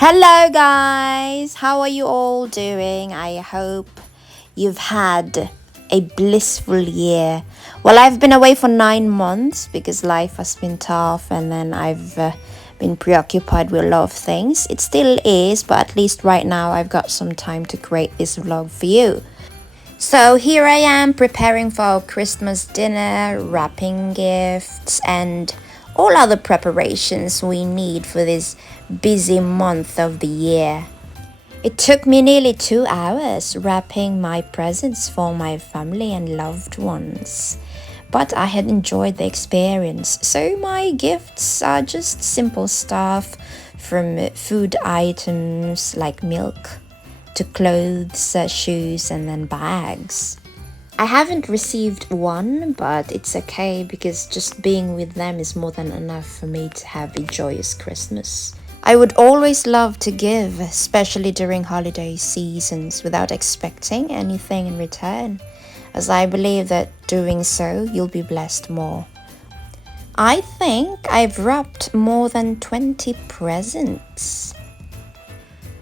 Hello, guys! How are you all doing? I hope you've had a blissful year. Well, I've been away for 9 months because life has been tough, and then I've been preoccupied with a lot of things. It still is, but at least right now I've got some time to create this vlog for you. So here I am preparing for our Christmas dinner, wrapping gifts, and all other preparations we need for this busy month of the year. It took me nearly 2 hours wrapping my presents for my family and loved ones. But I had enjoyed the experience, so my gifts are just simple stuff, from food items like milk to clothes, shoes, and then bags. I haven't received one, but it's okay because just being with them is more than enough for me to have a joyous Christmas. I would always love to give, especially during holiday seasons, without expecting anything in return, as I believe that doing so, you'll be blessed more. I think I've wrapped more than 20 presents.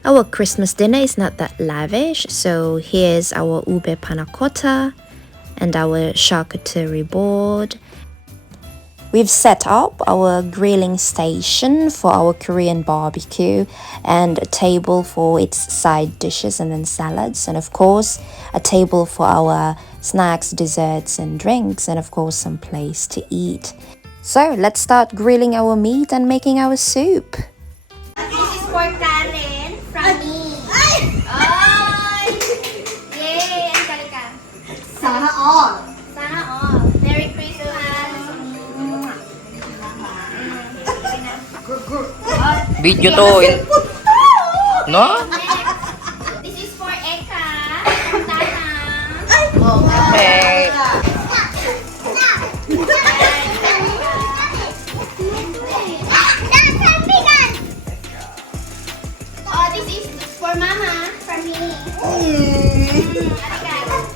Our Christmas dinner is not that lavish, so here's our ube panna cotta and our charcuterie board. We've set up our grilling station for our Korean barbecue and a table for its side dishes and then salads, and of course a table for our snacks, desserts and drinks, and of course some place to eat. So let's start grilling our meat and making our soup. This is for Karen from me. Ay! Yay! Ang galing ka. Sana all. Sana all. Merry Christmas. Video to. No? Next. This is for Eka from Tanang. Okay. Oh, this is for Mama from me.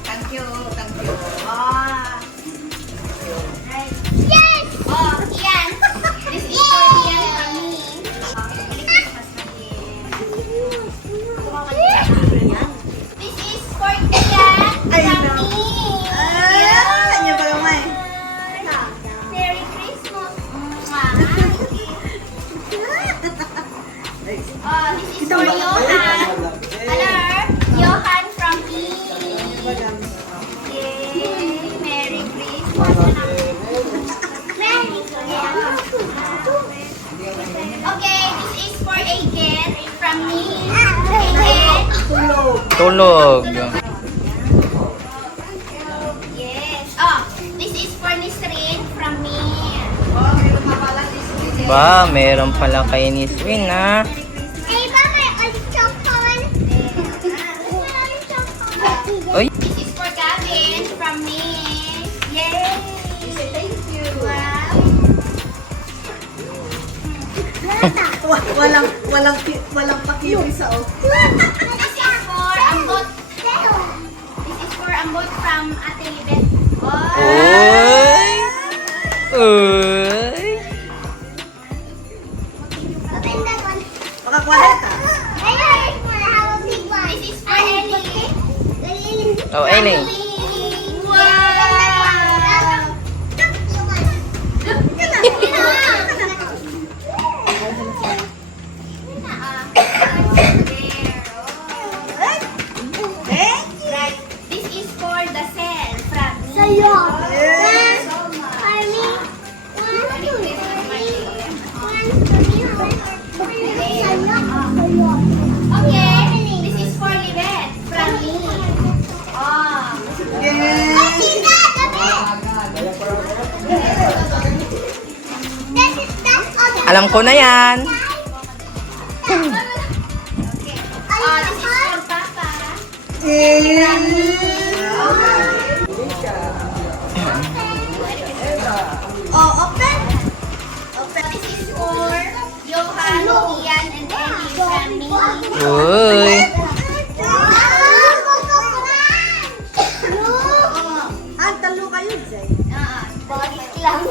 Thank you, thank you. Yes! Oh, Ian. This is for Ian from me. Merry Christmas again. This is for Ian from me. Ano ba naman? Merry Christmas. This is for Johan. Hello, Johan from me. Yay! Merry Christmas. Okay, this is for Agen from me. Agen. Tulog. Yes. Oh, this is for Nisrin from me. Ba, meron pala kay ni Swin, ha? Hey, ba may chocolate? Uy. This is for Gavin from me. Yay! Thank you. Wow. Walang pakiwi sa o. This is for Ambot. This is for Ambot from Ate Libet. Oh. Uy! Uy! Open that one. Makakwalita. This is for Ellie. Oh, Ailing. Wow! This is for the cell from me. Sa'yo. Okay, this is for Libet from me. Oh. Alam ko na yan. Okay. This is for Papa. Open. This is for Johan, Ian, and Ellie from me. Uy! Ang talo kayo, Jay. Balik lang.